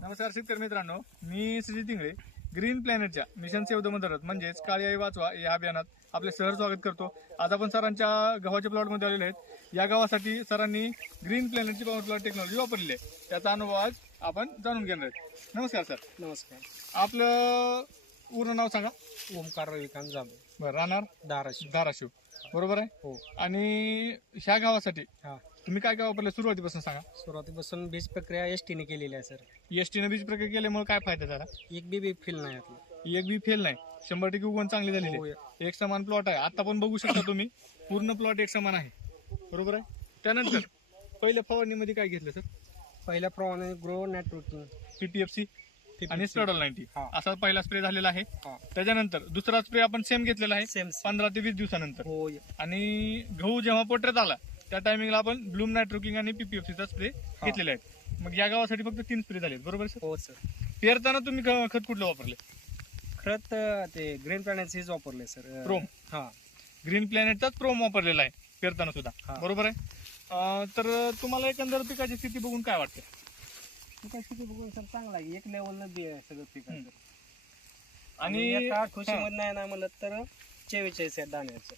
नमस्कार शेतकरी मित्रांनो मी सुजित तिंगळे ग्रीन प्लॅनेटच्या मिशन सेव द मदरत म्हणजेच काळी आई वाचवा या अभियानात आपले सहर स्वागत करतो. आज आपण सरांच्या गव्हाच्या प्लॉटमध्ये आलेले आहेत. या गावासाठी सरांनी ग्रीन प्लॅनेटची पॉवर प्लॉट टेक्नॉलॉजी वापरलेली आहे. त्याचा अनुभव आज आपण जाणून घेणार आहेत. नमस्कार सर. नमस्कार. आपलं पूर्ण नाव सांगा. ओमकार रविकांत जाधव बरं राहणार? धाराशिव. धाराशिव. बरोबर आहे? हो. आणि ह्या गावासाठी हा. तुम्ही काय काय वापरलं सुरुवातीपासून सांगा. सुरुवातीपासून बीज प्रक्रिया एस टीने केलेली आहे सर. एस टीनं बीज प्रक्रिया केल्यामुळे काय फायदा झाला? एक बी बी फील नाही यातलं एक बी फेल नाही. शंभर टक्के उगवण चांगली झालेली आहे. एक समान प्लॉट आहे. आता पण बघू शकता तुम्ही. पूर्ण प्लॉट एक समान आहे. बरोबर आहे? त्यानंतर पहिल्या फवारणीमध्ये काय घेतलं सर? पहिल्या प्रमाणे ग्रो नेटवर्किंग पीपीएफसी आणि स्टडल नाईन्टी हा. असा पहिला स्प्रे झालेला आहे. हा. त्याच्यानंतर दुसरा स्प्रे आपण सेम घेतलेला आहे. सेम पंधरा ते वीस दिवसानंतर. हो आणि गहू जेव्हा पोटऱ्यात आला त्या टायमिंगला आपण ब्लूम नायट्रोकिंग आणि पीपीएफसीचा स्प्रे घेतलेला आहे. मग या गावासाठी फक्त तीन स्प्रे झाले बरोबर सर? हो सर. पेरताना तुम्ही ख- खत कुठलं वापरले खरंच अं, ते ग्रीन प्लॅनेट हेच वापरले सर. Chrome. हा. ग्रीन प्लॅनेटचाच प्रोम वापरलेला आहे पेरताना सुद्धा. हा. बरोबर आहे? अं, तर तुम्हाला एकंदर पिकाची स्थिती बघून काय वाटतं पिका किती बघून सर चांगला आहे. एक लेवलला आहे सगळं पिकाचं आणि आणि एका. खुशीमध्ये नाही ना म्हणलं तर चेवेचाळीस दाण्याचं.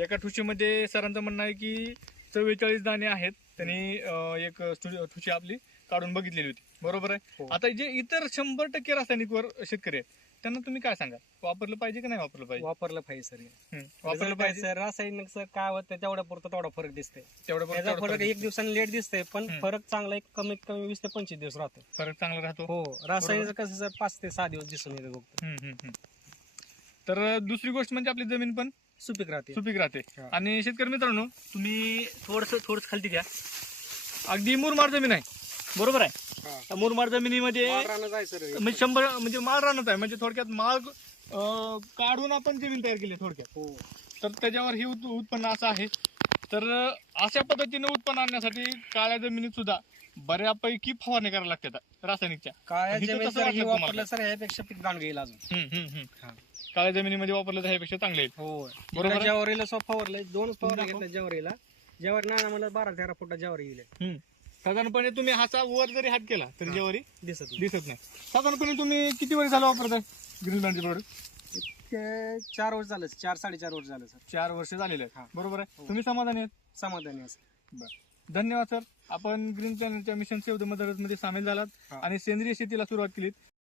एका ठुशीमध्ये सरांचं म्हणणं आहे की चव्वेचाळीस दाणे आहेत. त्यांनी अं, एक स्टुडिओ आपली काढून बघितलेली होती. बरोबर आहे? हो. आता जे इतर शंभर टक्के रासायनिकवर शेतकरी आहेत त्यांना तुम्ही काय सांगा? वापरलं पाहिजे की नाही वापरलं पाहिजे? वापरलं पाहिजे सर. हे. हम्म. वापरलं Result काय पाहिजे? सर रासायनिक सर काय होतं तेवढ्या पुरतं तेवढा फरक दिसतंय. तेवढं बरं, त्याचा तेवढं फरक एक दिवसांनी लेट दिसतंय पण हम्म. फरक चांगला एक कमीत कमी वीस ते पंचवीस दिवस राहतो. फरक चांगला राहतो? हो. रासायनिक कसं सर पाच ते सहा दिवस दिसून येते फक्त. हम्म, हम्म, हम्म. तर दुसरी गोष्ट म्हणजे आपली जमीन पण? सुपीक राहते. सुपीक राहते. हा. आणि शेतकरी मित्रांनो तुम्ही थोडस थोडस खालती घ्या. अगदी मुरमाड जमीन आहे. बरोबर आहे? मुरमाड जमिनीमध्ये म्हणजे शंभर म्हणजे माळ राहणार आहे. म्हणजे थोडक्यात माळ अं, काढून आपण जमीन तयार केली आहे थोडक्यात. हो. तर त्याच्यावर हे उत- उत्पन्न असं आहे. तर अशा पद्धतीने उत्पन्न आणण्यासाठी काळ्या जमिनीत सुद्धा बऱ्यापैकी फवारणी करायला लागतात रासायनिकच्या जर वाटलं तुम्हाला? वापरलं सर पीक दांड घेईल अजून हम्म, हम्म, हम्म. हा. काळ्या जमिनीमध्ये वापरलं तर ह्यापेक्षा चांगले येईल हो बरोबर आहे? ज्यावरीला सो फवारलंय दोन फवार दाखव. घेतल्या ज्यावरीला ज्यावर नाही म्हणलं बारा तेरा फुटा ज्यावर येईल हम्म. साधारणपणे तुम्ही हाचा वर जरी हात केला तरी हा. ज्यावरी दिसत नाही. दिसत नाही साधारणपणे तुम्ही किती वर्ष झालं वापरताय ग्रीन बँडचे प्रोडक्ट ते चार वर्ष झालं चार साडेचार वर्ष झालं सर चार वर्ष झालेले आहेत हा. बरोबर आहे हो. तुम्ही समाधानी आहेत समाधानी आहे सर धन्यवाद सर आपण ग्रीन प्लॅनेटच्या मिशन सेव द मदरसमध्ये सामील झालात. आणि सेंद्रिय शेतीला सुरुवात केलीत